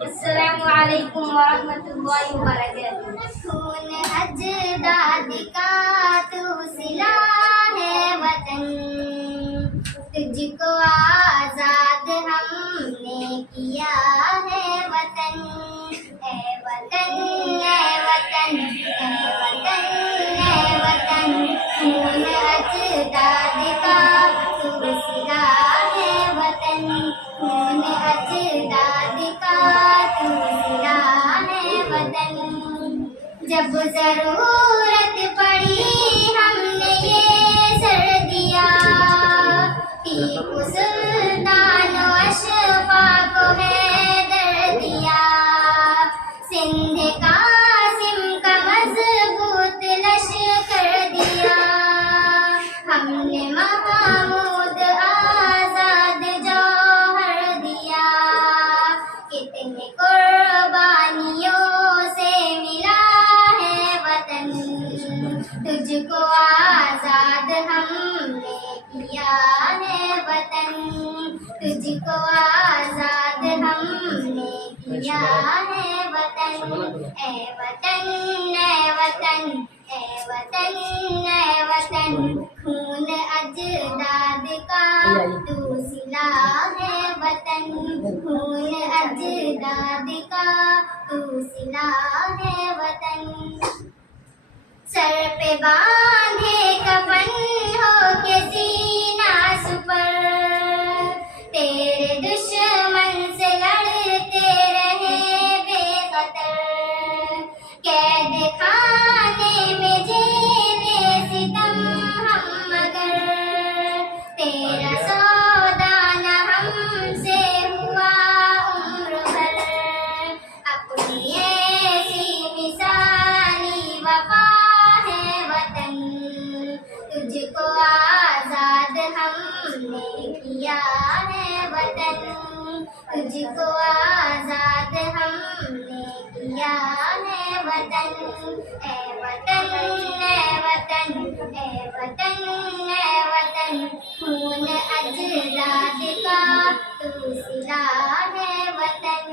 अस्सलामुअलैकुम वरहमतुल्लाहि वबरकातुहू। खून अजदाद का तू सिला है वतन, तुझको आजाद हमने किया है वतन। ए वतन ए वतन ए वतन ए वतन, खून अजदाद का तू सिला है वतन, खून अजदाद का तू सिला है वतन। जब जरूरत पड़ी हमने ये सर दिया, टीपू सुल्तान अशफाक को है दर दिया। सिंध कासिम का मजबूत लश्कर दिया, हमने महमूद आजाद जौहर दिया। कितने कुर्बानियों से मिला है वतन, तुझको आजाद हमने किया है वतन, तुझको आजाद हमने किया है वतन। ए वतन ए वतन ए वतन ए वतन, खून अजदाद का तू सिला है वतन, खून अजदाद का तू सिला है वतन। सर पे बांधे कफन हो के सीना सुपर, तेरे दुश्मन से लड़ते रहे बेखतर। कैद खाने में झेले सितम हम मगर, तेरा सौदा न हमसे हुआ उम्र भर। अपनी ऐसी मिसाली वफा है वतन, तुझको आजाद हमने किया है वतन, तुझको आजाद हमने किया है वतन। ए वतन ए वतन ए वतन ए वतन, खून अजदाद का तू सिला है वतन,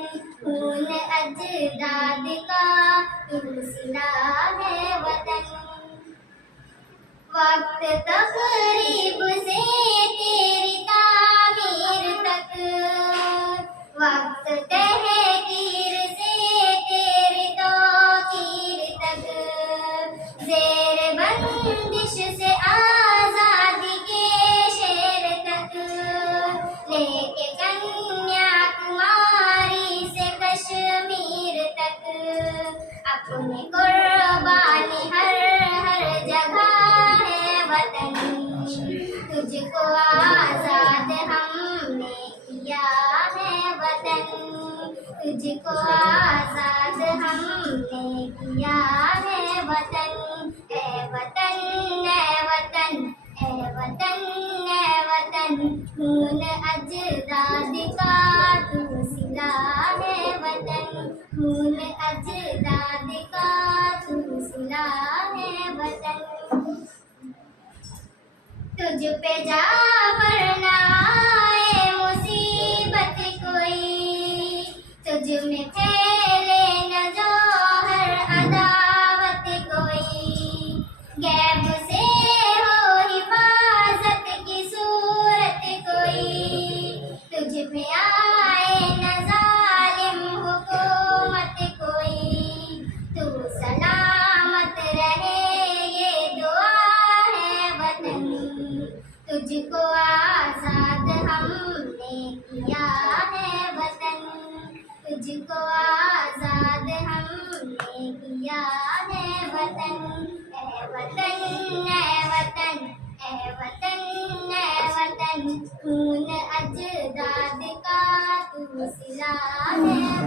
खून अजदाद का तू सिला है वतन। वक्त तकरीब से तेरी तामीर तक, वक्त तहकीर से तेरी तौकीर तक, ज़ेर बंदिश से आज़ादी के शेर तक, लेके कन्याकुमारी से कश्मीर तक, अपनी कुर्बानी हर हर जगह है वतन, तुझको आजाद हमने किया है वतन, तुझको आजाद हमने किया है वतन। ए वतन ए वतन ए वतन ए वतन, खून अजदाद का तू सिला है वतन, खून अजदाद का तू सिला है वतन। तुझ पे जाफर ना आए मुसीबत कोई, तुझ में फैले न जौहर अदावत कोई। गैब से हो हिफाजत की सूरत कोई, तुझ पे आए न जालिम हुकूमत कोई। तू सलामत रहे ये दुआ है वतन, तुझको आजाद हमने किया है वतन, तुझको आजाद हमने किया है वतन। ए वतन ए वतन ए वतन ए वतन, खून अजदाद का तू सिला है